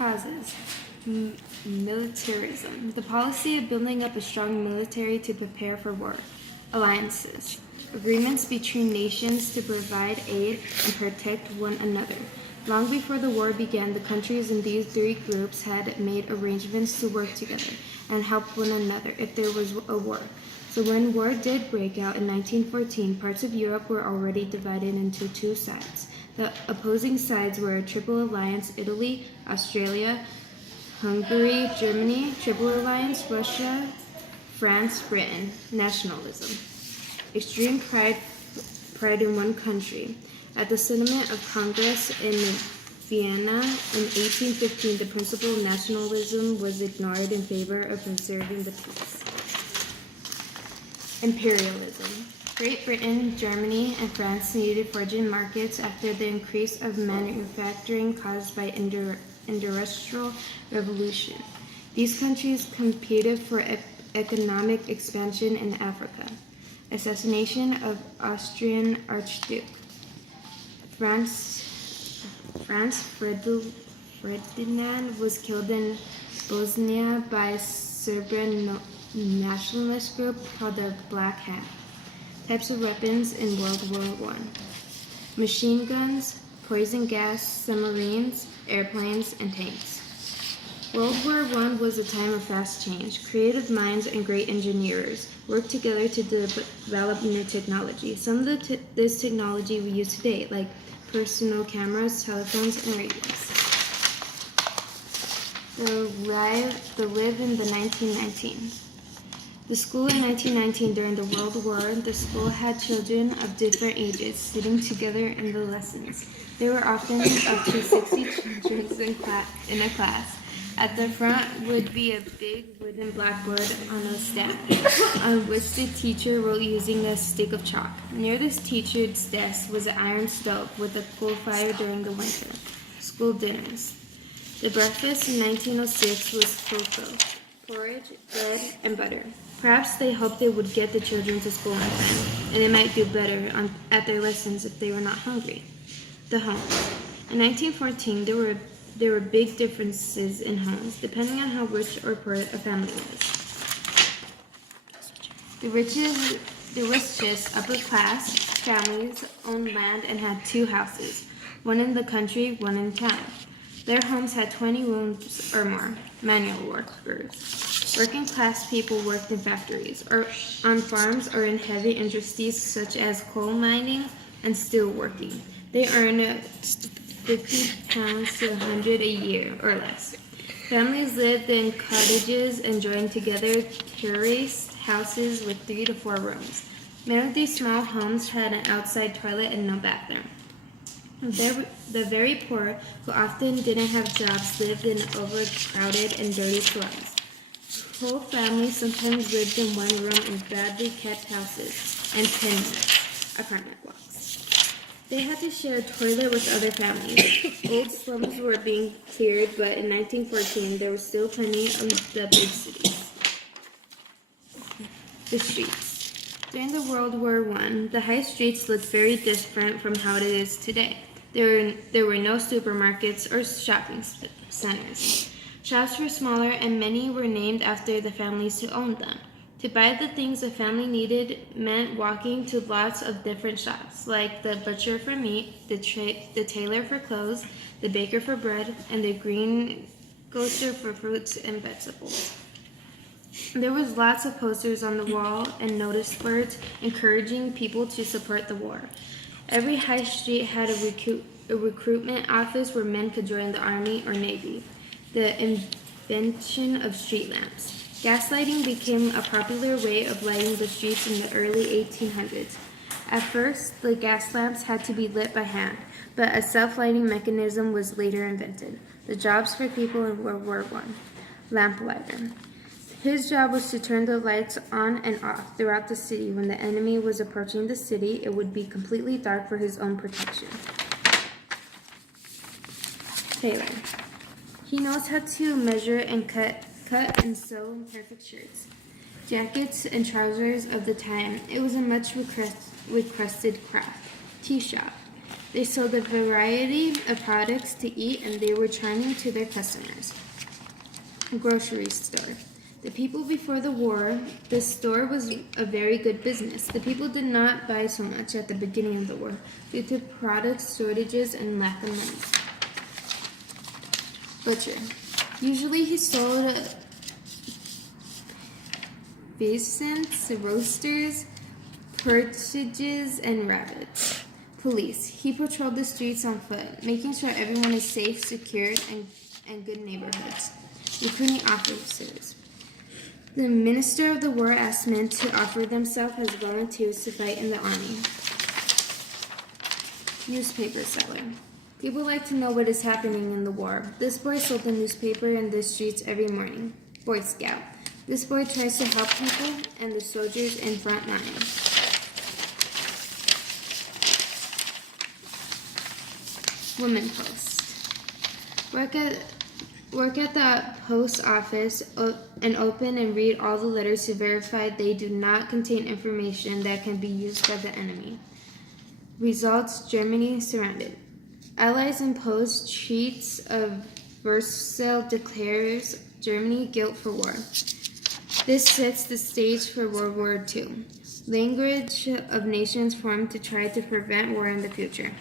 Causes. Militarism. The policy of building up a strong military to prepare for war. Alliances. Agreements between nations to provide aid and protect one another. Long before the war began, the countries in these three groups had made arrangements to work together and help one another if there was a war. So when war did break out in 1914, parts of Europe were already divided into two sides. The opposing sides were a Triple Alliance: Italy, Australia, Hungary, Germany; Triple Alliance: Russia, France, Britain. Nationalism. Extreme pride in one country. At the Sentiment of Congress in Vienna in 1815, the principle of nationalism was ignored in favor of preserving the peace. Imperialism. Great Britain, Germany, and France needed foreign markets after the increase of manufacturing caused by industrial revolution. These countries competed for economic expansion in Africa. Assassination of Austrian Archduke. Franz Ferdinand was killed in Bosnia by a Serbian nationalist group called the Black Hand. Types of weapons in World War I. Machine guns, poison gas, submarines, airplanes, and tanks. World War I was a time of fast change. Creative minds and great engineers worked together to develop new technology. Some of this technology we use today, like personal cameras, telephones, and radios. The live in the 1919. The school in 1919, during the World War, the school had children of different ages sitting together in the lessons. There were often up to 60 children in a class. At the front would be a big wooden blackboard on a stack, on which the teacher wrote using a stick of chalk. Near this teacher's desk was an iron stove with a coal fire during the winter. School dinners. The breakfast in 1906 was cocoa, porridge, bread, and butter. Perhaps they hoped they would get the children to school on time, and they might do better at their lessons if they were not hungry. The homes. In 1914, there were big differences in homes, depending on how rich or poor a family was. The richest upper-class families owned land and had two houses, one in the country, one in town. Their homes had 20 rooms or more. Manual workers. Working-class people worked in factories, or on farms, or in heavy industries such as coal mining and steel working. They earned £50 to £100 a year or less. Families lived in cottages and joined together terraced houses with 3 to 4 rooms. Many of these small homes had an outside toilet and no bathroom. The very poor, who often didn't have jobs, lived in overcrowded and dirty slums. Whole families sometimes lived in one room in badly kept houses and tenements, apartment blocks. They had to share a toilet with other families. Old slums were being cleared, but in 1914 there were still plenty of the big cities. The streets. During the World War I, the high streets looked very different from how it is today. There were no supermarkets or shopping centers. Shops were smaller, and many were named after the families who owned them. To buy the things a family needed meant walking to lots of different shops, like the butcher for meat, the tailor for clothes, the baker for bread, and the greengrocer for fruits and vegetables. There was lots of posters on the wall and notice boards encouraging people to support the war. Every high street had a recruitment office where men could join the army or navy. The invention of street lamps. Gaslighting became a popular way of lighting the streets in the early 1800s. At first, the gas lamps had to be lit by hand, but a self-lighting mechanism was later invented. The jobs for people in World War I. Lamplighter. His job was to turn the lights on and off throughout the city. When the enemy was approaching the city, it would be completely dark for his own protection. Tailor. He knows how to measure and cut and sew perfect shirts, jackets, and trousers of the time. It was a much requested craft. Tea shop. They sold a variety of products to eat, and they were charming to their customers. A grocery store. The people before the war, the store was a very good business. The people did not buy so much at the beginning of the war due to product shortages and lack of money. Butcher. Usually he sold pheasants, roasters, partridges, and rabbits. Police. He patrolled the streets on foot, making sure everyone is safe, secure, and good neighborhoods. Recruiting officers. The minister of the war asked men to offer themselves as volunteers to fight in the army. Newspaper seller. People like to know what is happening in the war. This boy sold the newspaper in the streets every morning. Boy Scout. This boy tries to help people and the soldiers in front line. Woman Post. Work at the post office and open and read all the letters to verify they do not contain information that can be used by the enemy. Results: Germany surrounded. Allies impose treaties of Versailles declares Germany guilt for war. This sets the stage for World War II. Language of nations formed to try to prevent war in the future.